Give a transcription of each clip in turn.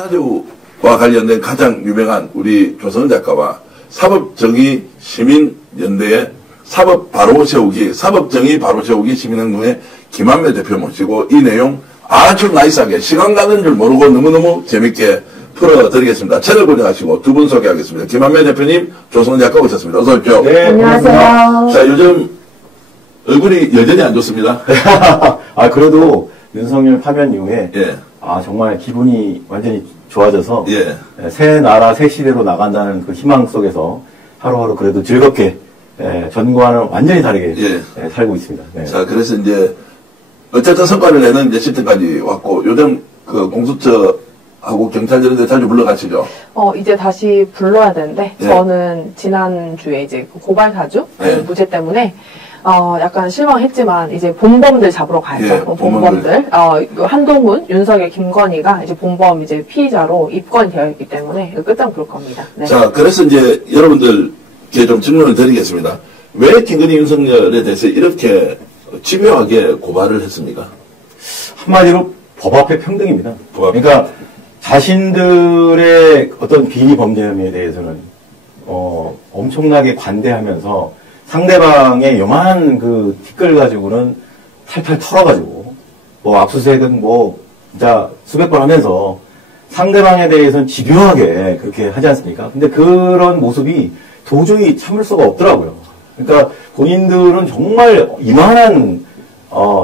사주와 관련된 가장 유명한 우리 조성은 작가와 사법정의 시민연대의 사법정의 바로 세우기 시민행동의 김한배 대표 모시고 이 내용 아주 나이스하게 시간 가는 줄 모르고 너무너무 재밌게 풀어드리겠습니다. 채널 고정하시고 두 분 소개하겠습니다. 김한배 대표님, 조성은 작가 오셨습니다. 어서 오십시오. 네, 안녕하세요. 자, 요즘 얼굴이 여전히 안 좋습니다. 그래도 윤석열 파면 이후에 예. 정말 기분이 완전히 좋아져서 예. 새 나라 새 시대로 나간다는 그 희망 속에서 하루하루 그래도 즐겁게 전과는 완전히 다르게 살고 있습니다. 네. 자, 그래서 이제 어쨌든 성과를 내는 이제 시점까지 왔고 요즘 그 공수처하고 경찰 이런 데 자주 물러가시죠? 이제 다시 불러야 되는데, 네. 저는 지난주에 이제 고발 사주, 네. 무죄 때문에, 약간 실망했지만, 이제 본범들 잡으러 가야죠. 예, 본범들. 한동훈, 윤석열, 김건희가 이제 본범 이제 피의자로 입건이 되어 있기 때문에, 끝장 볼 겁니다. 네. 자, 그래서 이제 여러분들께 좀 질문을 드리겠습니다. 왜 김건희 윤석열에 대해서 이렇게 집요하게 고발을 했습니까? 한마디로 법 앞에 평등입니다. 법 앞에. 그러니까 자신들의 어떤 비리 범죄 혐의에 대해서는 엄청나게 관대하면서 상대방의 요만한 그 티끌 가지고는 탈탈 털어가지고 압수수색은 진짜 수백 번 하면서 상대방에 대해서는 집요하게 그렇게 하지 않습니까? 근데 그런 모습이 도저히 참을 수가 없더라고요. 그러니까 본인들은 정말 이만한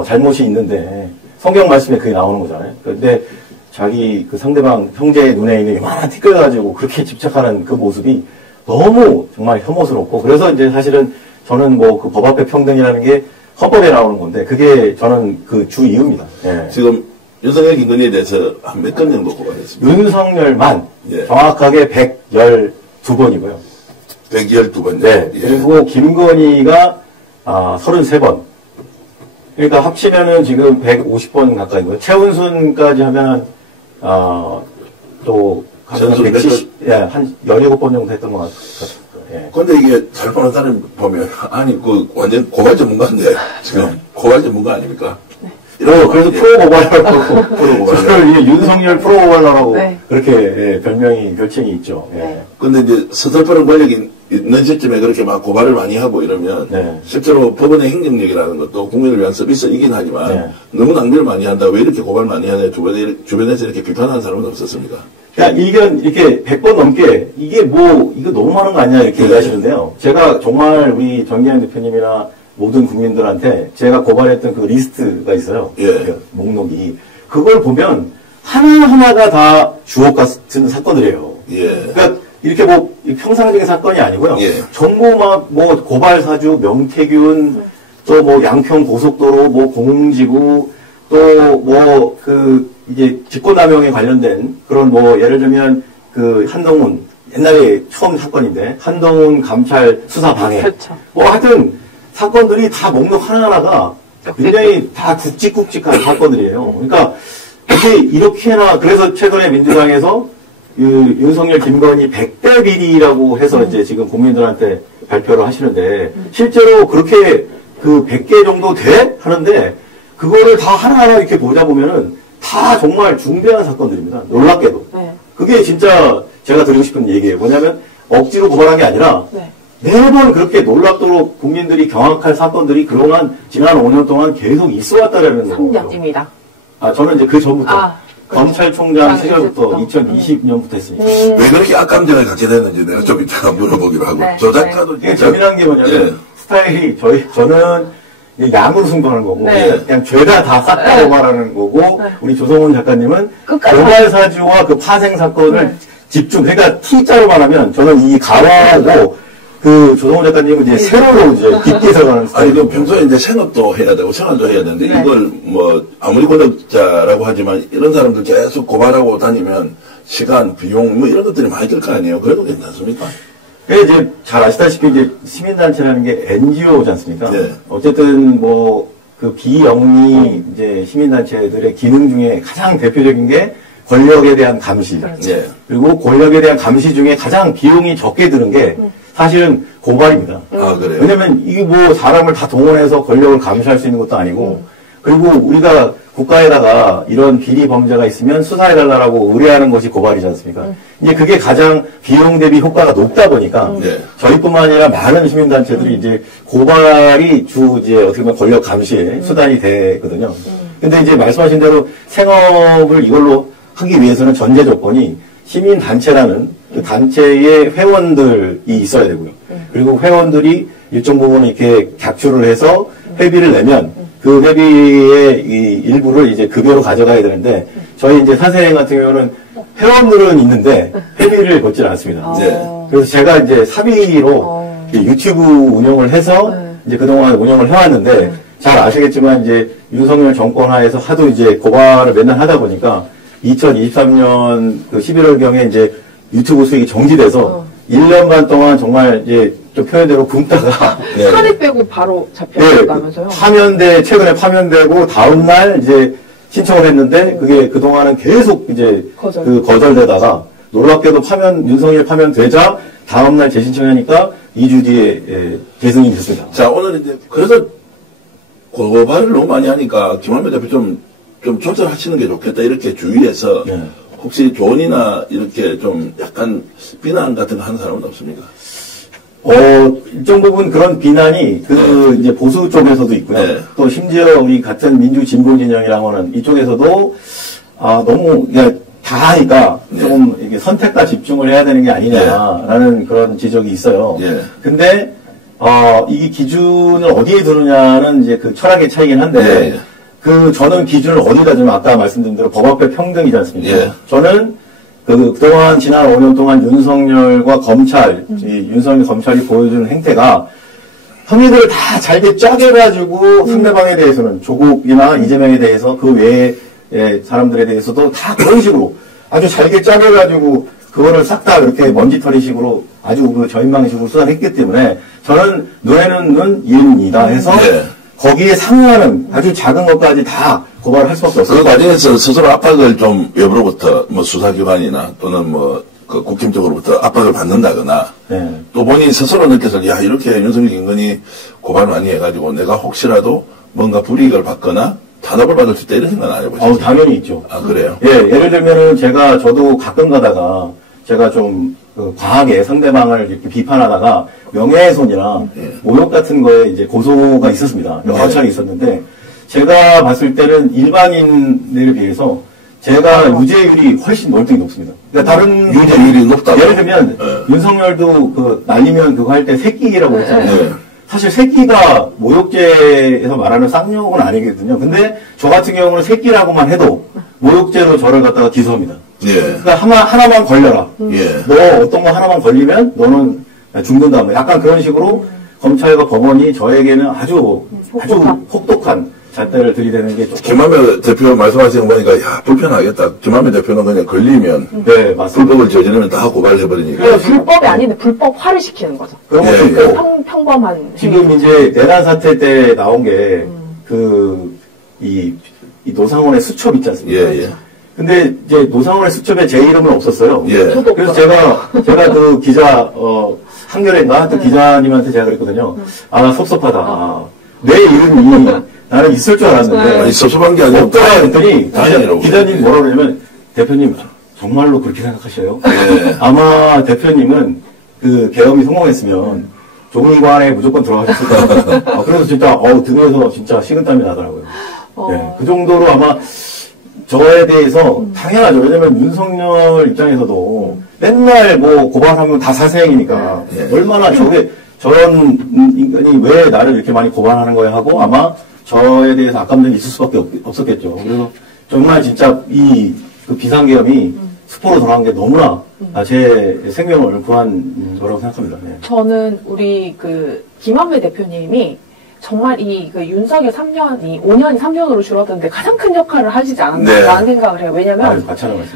잘못이 있는데 성경 말씀에 그게 나오는 거잖아요. 근데 자기 그 상대방 형제의 눈에 있는 이만한 티끌 가지고 그렇게 집착하는 그 모습이 너무 정말 혐오스럽고, 그래서 이제 사실은 저는 그 법 앞에 평등이라는 게 헌법에 나오는 건데 그게 저는 그 주 이유입니다. 예. 지금 윤석열 김건희에 대해서 한 몇 건 정도 고발했습니다. 윤석열만 예. 정확하게 112번이고요. 112번. 네. 예. 그리고 김건희가 33번. 그러니까 합치면은 지금 150번 가까이고요. 최은순까지 하면 또 전수 170, 한 17번 정도 했던 것 같아요. 예. 근데 이게 잘 보는 사람 보면 완전 고발 전문가인데 지금 고발 전문가 아닙니까? 그래서 프로 고발러라고 프로 고발러. 저를 윤석열 프로 고발러라고 네. 그렇게 별칭이 있죠. 예. 네. 근데 이제 서슬퍼런 권력이 있는 시점에 그렇게 막 고발을 많이 하고 이러면 네. 실제로 법원의 행정력이라는 것도 국민을 위한 서비스이긴 하지만 네. 너무 낭비를 많이 한다. 왜 이렇게 고발 많이 하냐. 주변에서 이렇게 비판하는 사람은 없었습니까? 그냥 의견 이렇게 100번 넘게 이거 너무 많은 거 아니냐 이렇게 얘기하시는데요. 제가 정말 우리 정기현 대표님이나 모든 국민들한테 제가 고발했던 그 리스트가 있어요. 예. 그 목록이. 그걸 보면 하나하나가 다 주옥 같은 사건들이에요. 예. 그러니까 이렇게 평상적인 사건이 아니고요. 예. 전부 고발 사주, 명태균, 또 양평 고속도로, 공지구, 또 이제 직권남용에 관련된 그런 예를 들면 한동훈, 옛날에 처음 사건인데, 한동훈 감찰 수사 방해. 그렇죠. 하여튼 사건들이 다 목록 하나하나가 굉장히 다 굵직굵직한 사건들이에요. 그러니까 이렇게나, 그래서 최근에 민주당에서 윤석열 김건희 100대 비리라고 해서 이제 지금 국민들한테 발표를 하시는데, 실제로 그렇게 100개 정도 돼? 하는데, 그거를 다 하나하나 이렇게 보다 보면은 다 정말 중대한 사건들입니다. 놀랍게도. 네. 그게 진짜 제가 드리고 싶은 얘기예요. 뭐냐면 억지로 고발한 게 아니라 네. 매번 그렇게 놀랍도록 국민들이 경악할 사건들이 그동안 지난 5년 동안 계속 있어 왔다라는 거예요. 3년입니다. 저는 이제 그 전부터. 그렇죠. 검찰총장 시절부터 2020년부터 했습니다. 왜 그렇게 악감정을 갖게 됐는지 내가 좀 이따가 물어보기로 하고. 네. 조 작가도 이게 재미난 게 뭐냐면 스타일이 저는 양으로 승부하는 거고 네. 그냥 죄다 다 싹 다 고발하는 거고 우리 조성훈 작가님은 끝까지 고발 사주와 그 파생 사건을 집중, 그러니까 T자로만 하면 저는 이 가와하고 조성훈 작가님은 이제 세로로 이제 깊게 들어가는 스타일이고. 아니, 평소에 이제 생업도 해야 되고 생활도 해야 되는데 네. 이걸 아무리 권력자라고 하지만 이런 사람들 계속 고발하고 다니면 시간, 비용 이런 것들이 많이 들 거 아니에요. 그래도 괜찮습니까? 이제 잘 아시다시피 이제 시민단체라는 게 NGO지 않습니까? 네. 어쨌든 비영리 이제 시민단체들의 기능 중에 가장 대표적인 게 권력에 대한 감시. 예. 그리고 권력에 대한 감시 중에 가장 비용이 적게 드는 게 사실은 고발입니다. 아, 그래요? 왜냐면 이게 사람을 다 동원해서 권력을 감시할 수 있는 것도 아니고 그리고 우리가 국가에다가 이런 비리 범죄가 있으면 수사해달라고 의뢰하는 것이 고발이지 않습니까? 이제 그게 가장 비용 대비 효과가 높다 보니까 네. 저희뿐만 아니라 많은 시민단체들이 이제 고발이 이제 어떻게 보면 권력 감시의 수단이 되거든요. 근데 이제 말씀하신 대로 생업을 이걸로 하기 위해서는 전제 조건이 시민단체라는 그 단체의 회원들이 있어야 되고요. 그리고 회원들이 일정 부분 이렇게 객출을 해서 회비를 내면 그 회비의 이 일부를 이제 급여로 가져가야 되는데 저희 이제 사세행 같은 경우는 회원들은 있는데 회비를 걷질 않습니다. 네. 그래서 제가 이제 사비로 유튜브 운영을 해서 이제 그동안 운영을 해왔는데 잘 아시겠지만 이제 윤석열 정권 하에서 하도 이제 고발을 맨날 하다 보니까 2023년 그 11월경에 이제 유튜브 수익이 정지돼서 1년 반 동안 정말 이제 좀 표현대로 굶다가 네. 살이 빼고 바로 네, 잡혔다면서요? 최근에 파면되고 다음날 이제 신청을 했는데 그게 그동안은 계속 이제 거절되다가 놀랍게도 윤석열 파면되자 다음날 재신청하니까 2주 뒤에 재승인이 됐습니다. 자, 오늘 이제, 그래서 고발을 너무 많이 하니까 김한배 대표 좀 조절하시는 게 좋겠다. 이렇게 주위에서 네. 혹시 조언이나 이렇게 좀 약간 비난 같은 거 하는 사람은 없습니까? 일정 부분 그런 비난이 이제 보수 쪽에서도 있고요. 네. 또 심지어 우리 같은 민주 진보 진영이라고 하는 이쪽에서도 너무 그냥 다 하니까 조금 이게 선택과 집중을 해야 되는 게 아니냐라는 그런 지적이 있어요. 예. 근데 이 기준을 어디에 두느냐는 이제 그 철학의 차이긴 한데 예. 저는 기준을 어디다 두면 아까 말씀드린 대로 법 앞에 평등이지 않습니까? 예. 저는 그동안 지난 5년 동안 윤석열과 검찰, 윤석열 검찰이 보여주는 행태가 혐의들을 다 잘게 짜겨가지고 상대방에 대해서는 조국이나 이재명에 대해서 그 외의 사람들에 대해서도 다 그런 식으로 아주 잘게 짜겨가지고 그거를 싹 다 이렇게 먼지털이식으로 아주 그 저인방식으로 수사했기 때문에 저는 눈에는 눈, 이에는 이다 해서 네. 거기에 상응하는 아주 작은 것까지 다 고발을 할 수밖에 없어요. 그 과정에서 스스로 압박을 좀 외부로부터 뭐 수사기관이나 또는 뭐 그 국힘 쪽으로부터 압박을 받는다거나 네. 또 본인 스스로 느껴서 야 이렇게 윤석열 김건희 고발 많이 해가지고 내가 혹시라도 뭔가 불이익을 받거나 탄압을 받을 수 있다 이런 생각은 안 해보셨어요? 당연히 있죠. 아 그래요? 예, 예를 들면은 저도 가끔 가다가 제가 좀 과하게 상대방을 이렇게 비판하다가 명예훼손이나 모욕 같은 거에 이제 고소가 있었습니다. 여러 차례 있었는데 제가 봤을 때는 일반인들에 비해서 제가 유죄율이 훨씬 월등히 높습니다. 그러니까 다른 유죄율이 높다고? 예를 들면 윤석열도 날리면 그거 할 때 새끼라고 했잖아요. 사실 새끼가 모욕죄에서 말하는 쌍욕은 아니거든요. 근데 저 같은 경우는 새끼라고만 해도 모욕죄로 저를 갖다가 기소합니다. 예. 그러니까 하나만 걸려라. 예. 너 어떤 거 하나만 걸리면 너는 죽는다. 뭐 약간 그런 식으로 검찰과 법원이 저에게는 아주 혹독한 잣대를 들이대는 게 조금. 김한배 대표 말씀하시는 거 보니까 야 불편하겠다. 김한배 대표는 그냥 걸리면 네, 맞습니다. 불법을 저지르면 다 고발해버리니까. 그러니까 불법이 아닌데 불법화를 시키는 거죠. 그런 것도 예, 있고 예. 평범한 지금 이제 내란 사태 때 나온 게 이 노상원의 수첩 있지 않습니까? 예, 예. 근데 이제 노상원의 수첩에 제 이름은 없었어요. 예. 저도 그래서 제가 그 기자 한겨레인가 하여튼 기자님한테 제가 그랬거든요. 아 섭섭하다. 내 이름이 나는 있을 줄 알았는데 아니 섭섭한 게 아니라 없더라 그랬더니 다행이라고. 기자님 뭐라 그러냐면 대표님 정말로 그렇게 생각하셔요? 예. 아마 대표님은 그 계엄이 성공했으면 조국관에 무조건 들어가셨을 거예요. 그래서 진짜 등에서 진짜 식은땀이 나더라고요. 네, 그 정도로 아마 저에 대해서 당연하죠. 왜냐면 윤석열 입장에서도 맨날 뭐 고발하면 다 사세행이니까 얼마나 저런 인간이 왜 나를 이렇게 많이 고발하는 거야 하고 아마 저에 대해서 악감정이 있을 수밖에 없었겠죠. 그래서 정말 진짜 그 비상계엄이 수포로 돌아간 게 너무나 제 생명을 구한 거라고 생각합니다. 네. 저는 우리 김한배 대표님이 정말 그 윤석열 3년이 5년이 3년으로 줄어드는데 가장 큰 역할을 하시지 않았나라는 생각을 해요. 왜냐면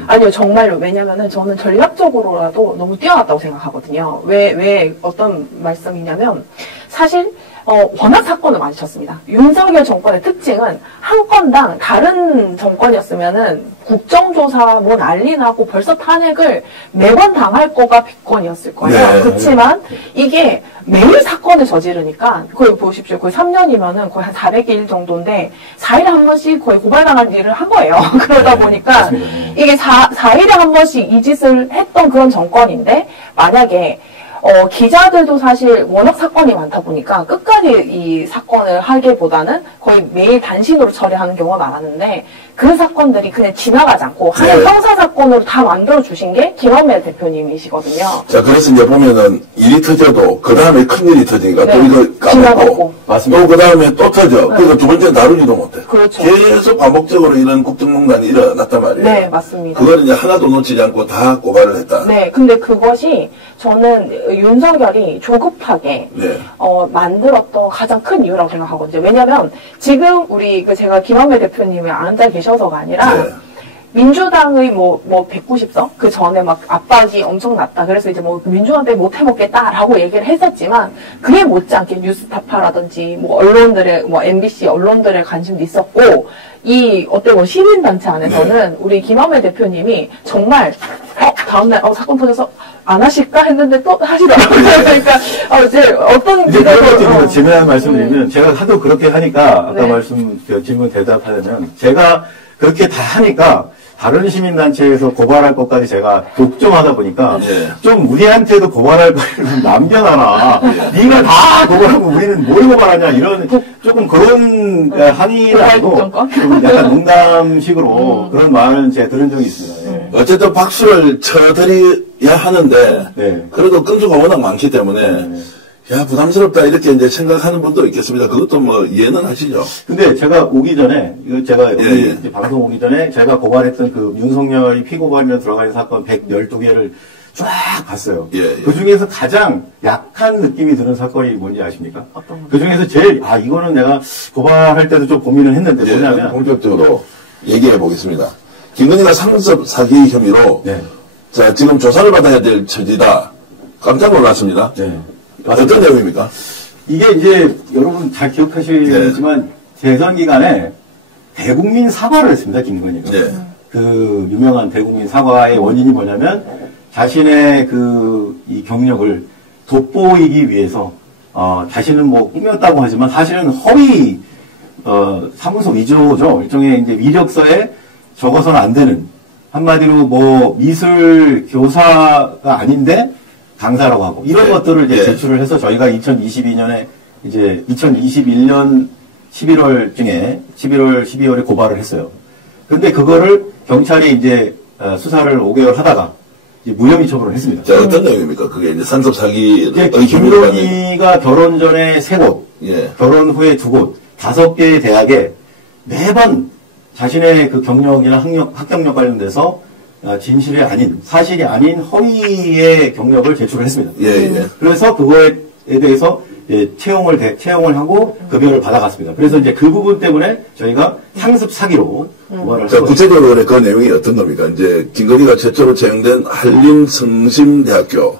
아니요 정말로 왜냐면은 저는 전략적으로라도 너무 뛰어났다고 생각하거든요. 왜 어떤 말씀이냐면 사실 워낙 사건을 많이 쳤습니다. 윤석열 정권의 특징은 한 건당 다른 정권이었으면은 국정조사 뭐 난리 나고 벌써 탄핵을 매번 당할 거가 100건이었을 거예요. 네. 그렇지만 이게 매일 사건을 저지르니까 거의 보십시오. 거의 3년이면은 거의 한 400일 정도인데 4일에 한 번씩 거의 고발당한 일을 한 거예요. 그러다 보니까 이게 4일에 한 번씩 이 짓을 했던 그런 정권인데 만약에 기자들도 사실 워낙 사건이 많다 보니까 끝까지 이 사건을 하기보다는 거의 매일 단신으로 처리하는 경우가 많았는데 그 사건들이 그냥 지나가지 않고 하나의 형사사건으로 다 만들어주신 게 김한배 대표님이시거든요. 자, 그래서 이제 보면은 일이 터져도 그 다음에 큰 일이 터지니까 또 이거 까먹고 또 그 다음에 또 터져. 그러니까 두 번째 다루지도 못해. 그렇죠. 계속 반복적으로 이런 국정농단이 일어났단 말이에요. 네, 맞습니다. 그걸 이제 하나도 놓치지 않고 다 고발을 했다. 네, 근데 그것이 저는 윤석열이 조급하게 만들었던 가장 큰 이유라고 생각하거든요. 왜냐면 지금 우리 제가 김한배 대표님이 앉아 계셔서가 아니라 민주당의 뭐 190석 그 전에 막 압박이 엄청 났다. 그래서 이제 뭐 민주당 때 못 해먹겠다라고 얘기를 했었지만 그에 못지않게 뉴스타파라든지 뭐 언론들의 뭐 MBC 언론들의 관심도 있었고 이 어떤 시민단체 안에서는 우리 김한배 대표님이 정말 다음날 사건 터져서 안 하실까 했는데 또 하시더라고요. 그러니까 이제 어떤 기자도 재미난 말씀드리면 제가 하도 그렇게 하니까 아까 말씀 질문 대답하려면 제가 그렇게 다 하니까 다른 시민단체에서 고발할 것까지 제가 독점하다 보니까 좀 우리한테도 고발할 거를 좀 남겨놔라. 네가 다 고발하고 우리는 뭘 고발하냐 이런 조금 그런 항의는 아니고 좀 약간 농담식으로 그런 말은 제가 들은 적이 있습니다. 어쨌든 박수를 쳐드려야 하는데 그래도 건수가 워낙 많기 때문에 야, 부담스럽다, 이렇게 이제 생각하는 분도 있겠습니다. 그것도 뭐, 이해는 하시죠? 근데 제가 오기 전에, 이거 제가 여기 이제 방송 오기 전에 제가 고발했던 그 윤석열이 피고발면 들어가 있는 사건 112개를 쫙 봤어요. 그 중에서 가장 약한 느낌이 드는 사건이 뭔지 아십니까? 그 중에서 제일, 이거는 내가 고발할 때도 좀 고민을 했는데 뭐냐면. 본격적으로 얘기해 보겠습니다. 김건희가 상습 사기 혐의로, 자, 지금 조사를 받아야 될 처지다. 깜짝 놀랐습니다. 어떤 내용입니까? 이게 이제 여러분 잘 기억하시겠지만 대선 기간에 대국민 사과를 했습니다. 김건희가. 그 유명한 대국민 사과의 원인이 뭐냐면 자신의 이 경력을 돋보이기 위해서 자신은 뭐 꾸몄다고 하지만 사실은 허위 사문서 위조죠. 일종의 이제 이력서에 적어서는 안 되는 한마디로 뭐 미술 교사가 아닌데 강사라고 하고 이런 것들을 이제 제출을 해서 저희가 2022년에 이제 2021년 11월쯤에 11월 12월에 고발을 했어요. 근데 그거를 경찰이 이제 수사를 5개월 하다가 이제 무혐의 처분을 했습니다. 자, 어떤 내용입니까? 그게 이제 상습 사기. 김건희가 결혼 전에 3곳, 결혼 후에 2곳, 5개의 대학에 매번 자신의 그 경력이나 학경력 관련돼서 진실이 아닌, 사실이 아닌 허위의 경력을 제출을 했습니다. 그래서 그거에 대해서 채용을 하고 급여를 받아갔습니다. 그래서 이제 그 부분 때문에 저희가 상습 사기로 고발을 자, 구체적으로 그 내용이 어떤 겁니까? 이제 김건희가 최초로 채용된 한림성심대학교.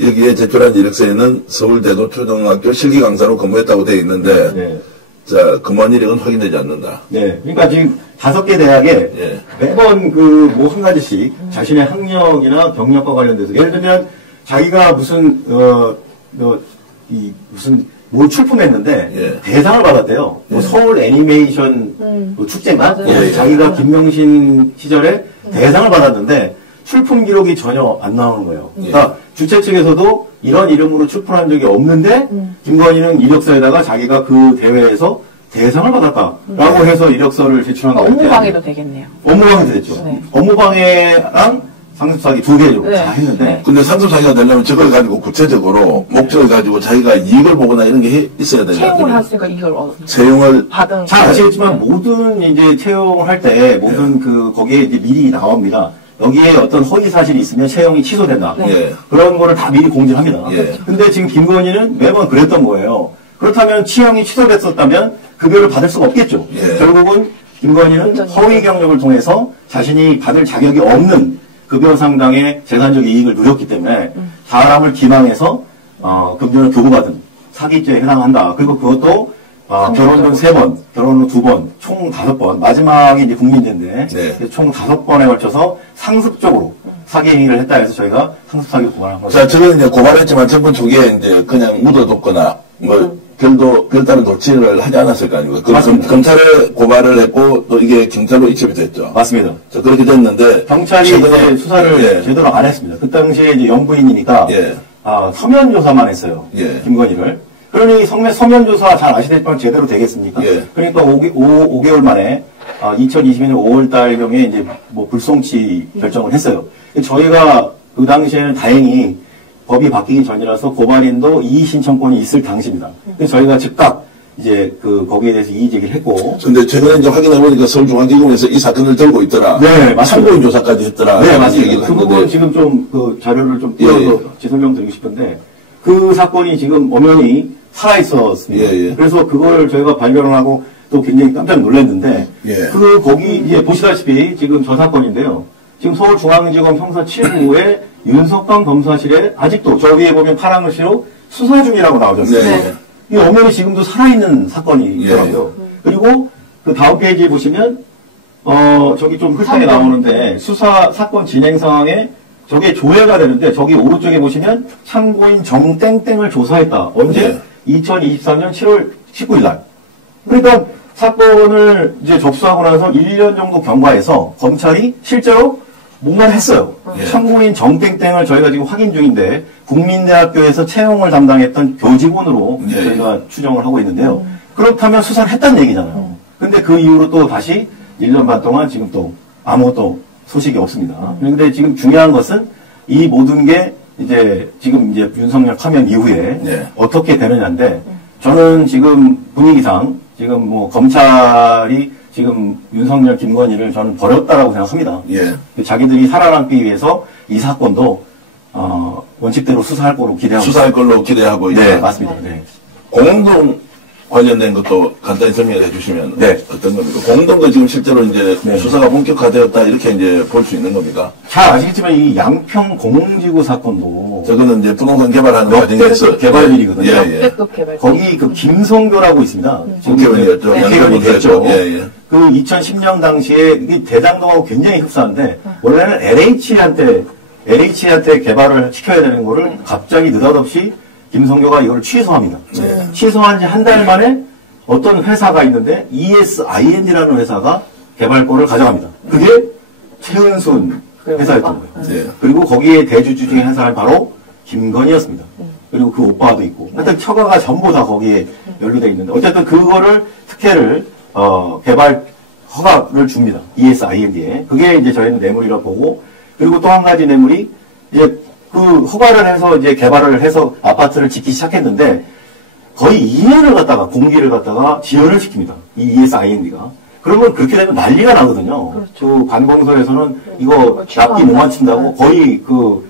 여기에 제출한 이력서에는 서울대도 초등학교 실기 강사로 근무했다고 되어 있는데, 자, 근무한 이력은 확인되지 않는다. 그러니까 지금 5개 대학에 매번 뭐 한 가지씩 자신의 학력이나 경력과 관련돼서 예를 들면 자기가 무슨 뭘 출품했는데 대상을 받았대요. 뭐 서울 애니메이션 축제인가? 자기가 김명신 시절에 대상을 받았는데 출품 기록이 전혀 안 나오는 거예요. 그러니까 주최 측에서도 이런 이름으로 출품한 적이 없는데 김건희는 이력서에다가 자기가 그 대회에서 대상을 받았다라고 해서 이력서를 제출한 거예요. 업무방해도 되겠네요. 업무방해도 됐죠. 업무방해랑 상습사기 2개로 다 했는데. 근데 상습사기가 되려면 저걸 가지고 구체적으로 목적을 가지고 자기가 이익을 보거나 이런 게 있어야 되잖아요. 채용을 했으니까 이걸 채용을 받은. 잘 아시겠지만 모든 이제 채용을 할 때 모든 거기에 이제 미리 나옵니다. 여기에 어떤 허위 사실이 있으면 채용이 취소된다. 그런 거를 다 미리 공지를 합니다. 근데 지금 김건희는 매번 그랬던 거예요. 그렇다면 채용이 취소됐었다면 급여를 받을 수가 없겠죠. 결국은 김건희는 허위 경력을 통해서 자신이 받을 자격이 없는 급여 상당의 재산적 이익을 누렸기 때문에 사람을 기망해서 급여를 교부받은 사기죄에 해당한다. 그리고 그것도 결혼은 3번, 결혼은 2번, 총 5번, 마지막이 이제 국민죄인데 네. 총 5번에 걸쳐서 상습적으로 사기 행위를 했다 해서 저희가 상습 사기 고발한 거죠. 자, 저는 이제 고발했지만 정권 초기에 이제 그냥 묻어뒀거나 뭐 별다른 조치를 하지 않았을 거 아닙니까? 맞습니다. 검찰에 고발을 했고 또 이게 경찰로 이첩이 됐죠. 맞습니다. 자, 그렇게 됐는데 경찰이 이제 수사를 제대로 안 했습니다. 그 당시에 이제 영부인이니까 서면 조사만 했어요. 김건희를. 그러니 서면 조사 잘 아시겠지만 제대로 되겠습니까? 그러니까 5개월 만에 2022년 5월달경에 이제 뭐 불송치 결정을 했어요. 저희가 그 당시에는 다행히 법이 바뀌기 전이라서 고발인도 이의 신청권이 있을 당시입니다. 그래서 저희가 즉각 이제 거기에 대해서 이의 제기를 했고. 근데 최근에 이제 확인해보니까 서울중앙지검에서 이 사건을 들고 있더라. 네, 맞습니다. 참고인 조사까지 했더라. 네, 맞습니다. 그 부분 지금 좀 자료를 좀 띄워서 설명드리고 싶은데 그 사건이 지금 엄연히 살아있었습니다. 그래서 그걸 저희가 발견을 하고 또 굉장히 깜짝 놀랐는데 거기 이제 보시다시피 지금 저 사건인데요. 지금 서울중앙지검 형사 7부의 윤석광 검사실에 아직도 저 위에 보면 파란 글씨로 수사 중이라고 나오셨어요. 이 엄연히 지금도 살아있는 사건이더라고요. 그리고 그 다음 페이지에 보시면 저기 좀 흡사하게 나오는데 수사 사건 진행 상황에 저게 조회가 되는데 저기 오른쪽에 보시면 참고인 정땡땡을 조사했다. 언제? 2023년 7월 19일 날. 그러니까 사건을 이제 접수하고 나서 1년 정도 경과해서 검찰이 실제로 뭔가를 했어요. 참고인 정땡땡을 저희가 지금 확인 중인데 국민대학교에서 채용을 담당했던 교직원으로 저희가 추정을 하고 있는데요. 그렇다면 수사를 했다는 얘기잖아요. 근데 그 이후로 또 다시 1년 반 동안 지금 또 아무것도 소식이 없습니다. 그런데 지금 중요한 것은 이 모든 게 지금 윤석열 파면 이후에 어떻게 되느냐인데 저는 지금 분위기상 지금 뭐 검찰이 지금 윤석열 김건희를 저는 버렸다라고 생각합니다. 자기들이 살아남기 위해서 이 사건도 원칙대로 수사할 걸로 기대하고 수사할 걸로 기대하고 네, 맞습니다. 공동 관련된 것도 간단히 설명을 해주시면 어떤 겁니까? 공동도 지금 실제로 이제 수사가 본격화되었다 이렇게 이제 볼 수 있는 겁니까? 잘 아시겠지만 이 양평 공공지구 사건도 저거는 이제 부동산 개발하는 과정에서 개발일이거든요. 거기 그 김성교라고 있습니다. 국회의원이었죠. 국회의원이 됐죠. 그 2010년 당시에 이게 대장동하고 굉장히 흡사한데 원래는 LH한테 개발을 시켜야 되는 거를 갑자기 느닷없이 김성교가 이걸 취소합니다. 취소한 지 한 달 만에 어떤 회사가 있는데 ESIN이라는 회사가 개발권을 가져갑니다. 그게 최은순 회사였던 거예요. 그리고 거기에 대주주 중에 한 사람이 바로 김건희였습니다. 그리고 그 오빠도 있고. 하여튼 처가가 전부 다 거기에 연루되어 있는데 어쨌든 그거를 특혜를 개발 허가를 줍니다. ESIND에. 그게 이제 저희는 뇌물이라고 보고 그리고 또 한 가지 뇌물이 이제 그 허가를 해서 이제 개발을 해서 아파트를 짓기 시작했는데 거의 2년을 갖다가 공기를 갖다가 지연을 시킵니다. 이 ESIND가. 그러면 그렇게 되면 난리가 나거든요. 그 관공서에서는 이거 납기 못 맞춘다고 거의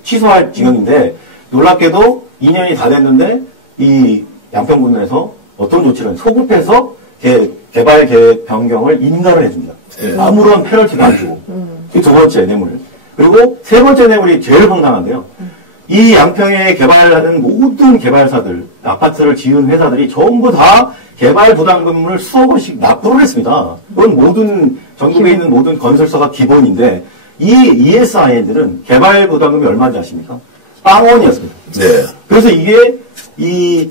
취소할 지경인데 놀랍게도 2년이 다 됐는데 이 양평군에서 어떤 조치를 소급해서 개발 계획 변경을 인가를 해줍니다. 아무런 페널티도 안 주고. 그게 두 번째 뇌물. 그리고 세 번째 뇌물이 제일 황당한데요. 이 양평에 개발하는 모든 개발사들, 아파트를 지은 회사들이 전부 다 개발 부담금을 수억 원씩 납부를 했습니다. 그건 전국에 있는 모든 건설사가 기본인데, 이 ESIN들은 개발 부담금이 얼마인지 아십니까? 0원이었습니다. 그래서 이게,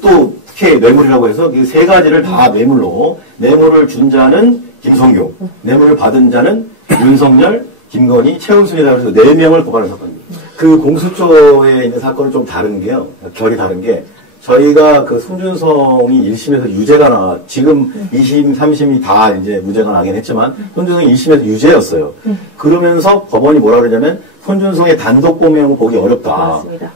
또 특혜 뇌물이라고 해서 이 세 가지를 다 뇌물을 준 자는 김성교, 뇌물을 받은 자는 윤석열, 김건희, 최은순이다 그래서 4명을 고발한 사건입니다. 그 공수처에 있는 사건은 좀 다른 게요. 결이 다른 게 저희가 그 손준성이 1심에서 유죄가 지금 2심, 3심이 다 이제 무죄가 나긴 했지만 손준성이 1심에서 유죄였어요. 그러면서 법원이 뭐라 그러냐면 손준성의 단독 범행은 보기 어렵다. 맞습니다.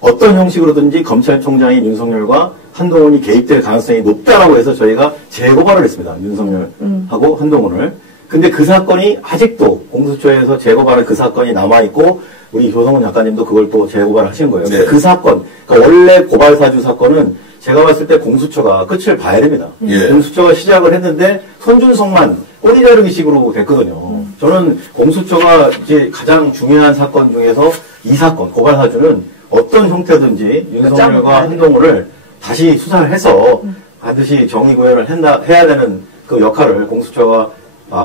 어떤 형식으로든지 검찰총장인 윤석열과 한동훈이 개입될 가능성이 높다라고 해서 저희가 재고발을 했습니다. 윤석열하고 한동훈을. 근데 그 사건이 아직도 공수처에서 재고발한 그 사건이 남아있고 우리 조성훈 작가님도 그걸 또 재고발을 하신 거예요. 그 사건, 그러니까 원래 고발사주 사건은 제가 봤을 때 공수처가 끝을 봐야 됩니다. 공수처가 시작을 했는데 손준성만 꼬리 자르기식으로 됐거든요. 저는 공수처가 이제 가장 중요한 사건 중에서 이 사건, 고발사주는 어떤 형태든지 윤석열과 한동훈을 다시 수사를 해서 반드시 정의 구현을 해야 되는 그 역할을 공수처가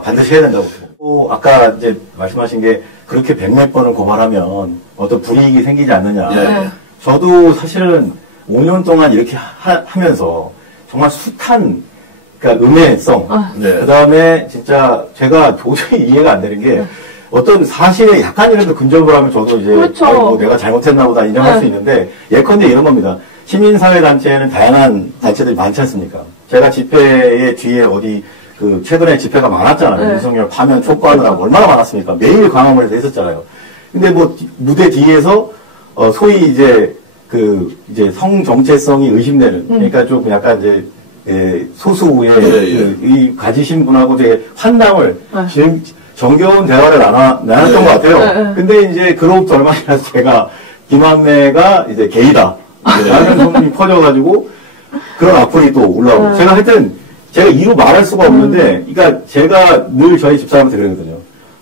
반드시 해야 된다고. 또 아까 이제 말씀하신 게 그렇게 100몇 번을 고발하면 어떤 불이익이 생기지 않느냐. 예. 저도 사실은 5년 동안 이렇게 하면서 정말 숱한 그러니까 음해성, 네. 그 다음에 진짜 제가 도저히 이해가 안 되는 게 어떤 사실에 약간이라도 근접을 하면 저도 이제 그렇죠. 뭐 내가 잘못했나 보다 인정할 수 있는데 예컨대 이런 겁니다. 시민사회단체에는 다양한 단체들이 많지 않습니까? 제가 집회의 뒤에 어디 그 최근에 집회가 많았잖아요. 윤석열 파면 촉구하느라고 얼마나 많았습니까? 매일 광화문에서 했었잖아요. 근데 뭐 무대 뒤에서 소위 이제 이제 성 정체성이 의심되는 그러니까 좀 약간 이제 소수의 이 가지신 분하고 되게 환담을 정겨운 대화를 나눴던 것 같아요. 근데 이제 그로부터 얼마 지나서 제가 김한매가 이제 게이다 라는 소문이 퍼져가지고 그런 악플이 또 올라오고 제가 하여튼 제가 이루 말할 수가 없는데 그러니까 제가 늘 저희 집사람한테 그러거든요.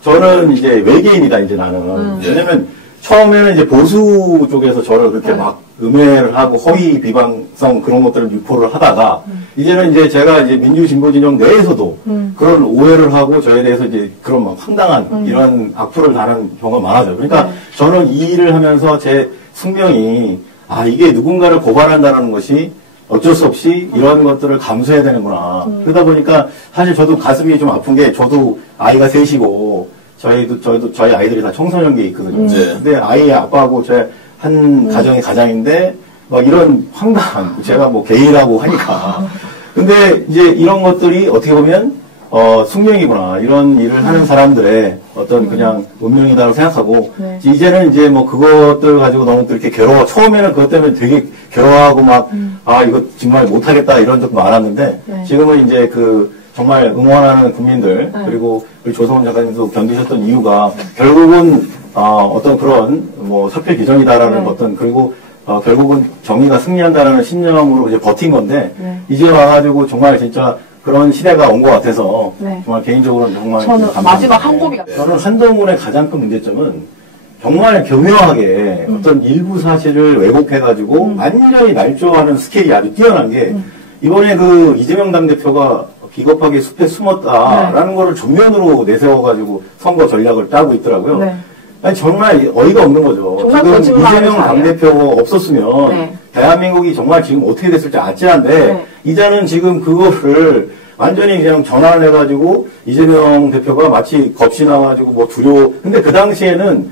저는 이제 외계인이다 이제 나는 왜냐면 처음에는 이제 보수 쪽에서 저를 그렇게 막 음해를 하고 허위 비방성 그런 것들을 유포를 하다가 이제는 이제 제가 이제 민주진보 진영 내에서도 그런 오해를 하고 저에 대해서 이제 그런 막 황당한 이런 악플을 다는 경우가 많아져요. 그러니까 저는 이 일을 하면서 제 숙명이 이게 누군가를 고발한다는 것이 어쩔 수 없이 이런 것들을 감수해야 되는구나. 그러다 보니까 사실 저도 가슴이 좀 아픈 게 저도 아이가 셋이고 저희 아이들이 다 청소년기에 있거든요. 근데 아이의 아빠하고 제 한 가정의 가장인데, 막 이런 황당한, 제가 뭐 게이라고 하니까. 근데 이제 이런 것들이 어떻게 보면, 숙명이구나. 이런 일을 하는 사람들의 어떤 그냥 운명이다라고 생각하고, 이제는 이제 뭐 그것들 가지고 너무 그렇게 처음에는 그것 때문에 되게 괴로워하고 막, 이거 정말 못하겠다 이런 적도 많았는데, 지금은 이제 정말 응원하는 국민들, 그리고 우리 조성원 작가님도 견디셨던 이유가 결국은 어떤 그런 뭐 사표 규정이다라는 어떤 그리고 결국은 정의가 승리한다라는 신념으로 이제 버틴 건데 이제 와가지고 정말 진짜 그런 시대가 온 것 같아서 정말 개인적으로는 정말 저는 마지막 한 고비 같아요. 저는 한동훈의 가장 큰 문제점은 정말 교묘하게 어떤 일부 사실을 왜곡해가지고 완전히 날조하는 스케일이 아주 뛰어난 게 이번에 이재명 당대표가 비겁하게 숲에 숨었다라는 거를 정면으로 내세워가지고 선거 전략을 짜고 있더라고요. 아니, 정말 어이가 없는 거죠. 지금 이재명 당대표가 없었으면 대한민국이 정말 지금 어떻게 됐을지 아찔한데 이제는 지금 그거를 완전히 그냥 전환을 해가지고 이재명 대표가 마치 겁이 나가지고 뭐 근데 그 당시에는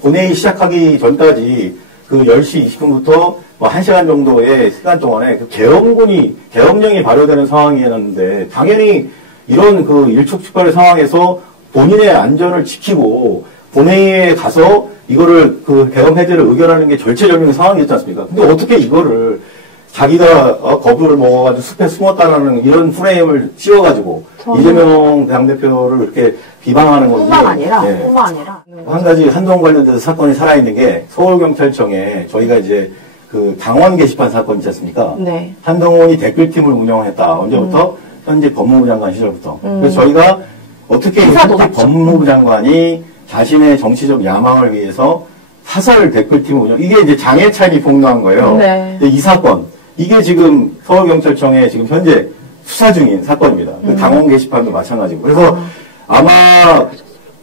본회의 시작하기 전까지 10시 20분부터 뭐 1시간 정도의 시간 동안에 계엄령이 발효되는 상황이었는데, 당연히 이런 일촉즉발의 상황에서 본인의 안전을 지키고, 본회의에 가서 이거를 계엄 해제를 의결하는 게 절체절명의 상황이었지 않습니까? 근데 어떻게 이거를 자기가 겁을 먹어가지고 숲에 숨었다라는 이런 프레임을 씌워가지고, 이재명 당대표를 이렇게 비방하는 건지. 뿐만 아니라. 한 가지 한동훈 관련돼서 사건이 살아있는 게 서울경찰청에 저희가 이제 당원 게시판 사건 있지 않습니까? 한동훈이 댓글팀을 운영했다. 언제부터? 현재 법무부 장관 시절부터. 그래서 저희가 어떻게 현재 법무부 장관이 자신의 정치적 야망을 위해서 사설 댓글팀을 이게 이제 장해찬이 폭로한 거예요. 이 사건. 이게 지금 서울경찰청에 지금 현재 수사 중인 사건입니다. 당원 게시판도 마찬가지고. 그래서 아마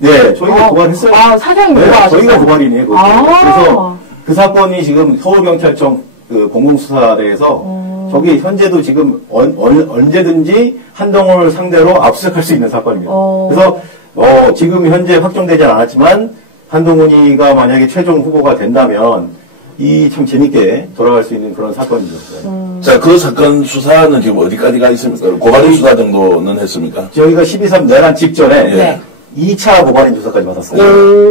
저희가 고발했어요. 사장님 저희가 고발이네요. 그래서 그 사건이 지금 서울경찰청 공공수사대에서 저기 현재도 지금 언제든지 한동훈을 상대로 압수수색할 수 있는 사건입니다. 그래서 지금 현재 확정되지 않았지만 한동훈이가 만약에 최종 후보가 된다면 참 재밌게 돌아갈 수 있는 그런 사건이죠. 자, 그 사건 수사는 지금 어디까지 가 있습니까? 고발인 수사 정도는 했습니까? 저희가 12.3 내란 직전에 2차 고발인 조사까지 받았어요.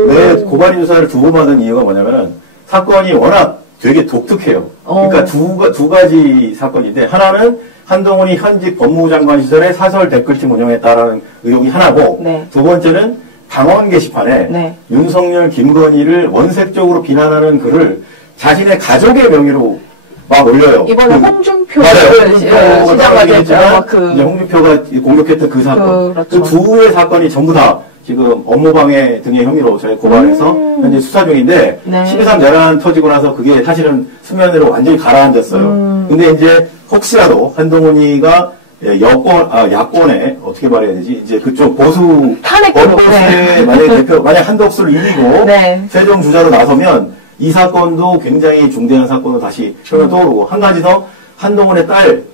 왜 고발인 조사를 2번 받은 이유가 뭐냐면은 사건이 워낙 되게 독특해요. 그러니까 두 가지 사건인데, 하나는 한동훈이 현직 법무부 장관 시절에 사설 댓글팀 운영했다라는 의혹이 하나고, 두 번째는 당원 게시판에 윤석열, 김건희를 원색적으로 비난하는 글을 자신의 가족의 명의로 막 올려요. 이번에 홍준표를 시작하게 했잖아요. 홍준표가 공격했던 그 사건. 그렇죠. 그 두 개의 사건이 전부 다 지금 업무방해 등의 혐의로 저희 고발해서 현재 수사 중인데, 네. 12.3 내란 터지고 나서 그게 사실은 수면 위로 완전히 가라앉았어요. 근데 이제 혹시라도 한동훈이가 야권에 어떻게 말해야 되지? 이제 그쪽 보수 원보수의 만약 한덕수를 이기고 네. 최종 주자로 나서면 이 사건도 굉장히 중대한 사건으로 다시 떠오르고, 한 가지 더 한동훈의 딸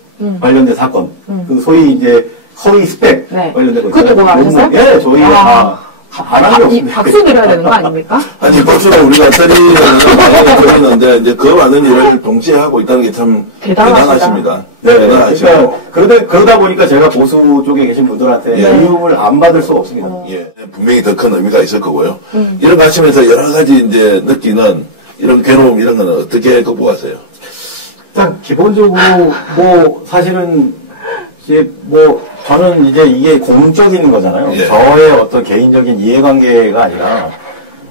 관련된 사건, 그 소위 이제 허위 스펙 네. 관련된 거. 그것도 뭐 아셨어요? 예, 저희가 안 하는 게 없습니다. 박수 드려야 되는 거 아닙니까? 아니, 박수가 우리가 드리는 방법이 들었는데, 이제 그 많은 일을 동시에 하고 있다는 게 참 대단하십니다. 네, 대단하시고. 그러다 보니까 제가 보수 쪽에 계신 분들한테 미움을 안 받을 수가 없습니다. 예, 분명히 더 큰 의미가 있을 거고요. 이런 거 하시면서 여러 가지 이제 느끼는 이런 괴로움, 이런 거는 어떻게 극복하세요? 일단, 기본적으로, 사실은, 저는 이제 이게 공적인 거잖아요. 예. 저의 어떤 개인적인 이해관계가 아니라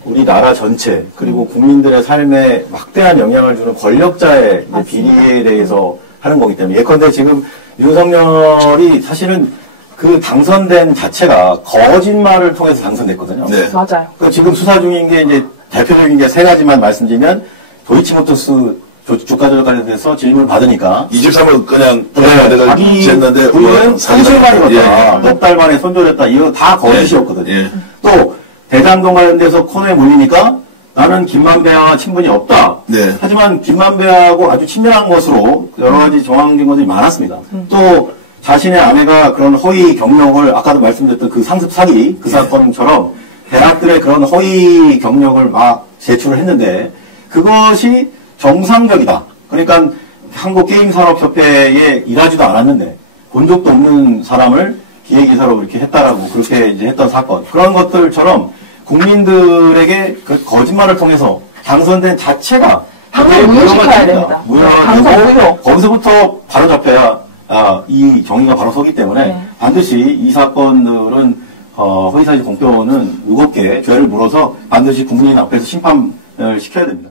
우리나라 전체 그리고 국민들의 삶에 막대한 영향을 주는 권력자의 이제 비리에 대해서 하는 거기 때문에, 예컨대 지금 윤석열이 사실은 그 당선된 자체가 거짓말을 통해서 당선됐거든요. 네. 맞아요. 지금 수사 중인 게 이제 대표적인 게 세 가지만 말씀드리면, 도이치모터스 주가 조작 관련돼서 질문을 받으니까 23을 그냥 자기 했는데 부인은 손실만이었다. 넉 달 만에 손절했다. 이거 다 거짓이었거든요. 예. 또 대장동 관련돼서 코너에 물리니까 나는 김만배와 친분이 없다. 네. 하지만 김만배하고 아주 친밀한 것으로 여러 가지 정황 증거들이 많았습니다. 또 자신의 아내가 그런 허위 경력을, 아까도 말씀드렸던 그 상습 사기 그 사건처럼 대학들의 그런 허위 경력을 막 제출을 했는데, 그것이 정상적이다. 그러니까 한국게임산업협회에 일하지도 않았는데 본 적도 없는 사람을 기획이사로 이렇게 했다라고 그렇게 이제 했던 사건, 그런 것들처럼 국민들에게 그 거짓말을 통해서 당선된 자체가 당선 무효시켜야 됩니다. 당선 무효. 거기서부터 바로 잡혀야 이 정의가 바로 서기 때문에 네. 반드시 이 사건들은 허위사실 공표는 무겁게 죄를 물어서 반드시 국민 앞에서 심판을 시켜야 됩니다.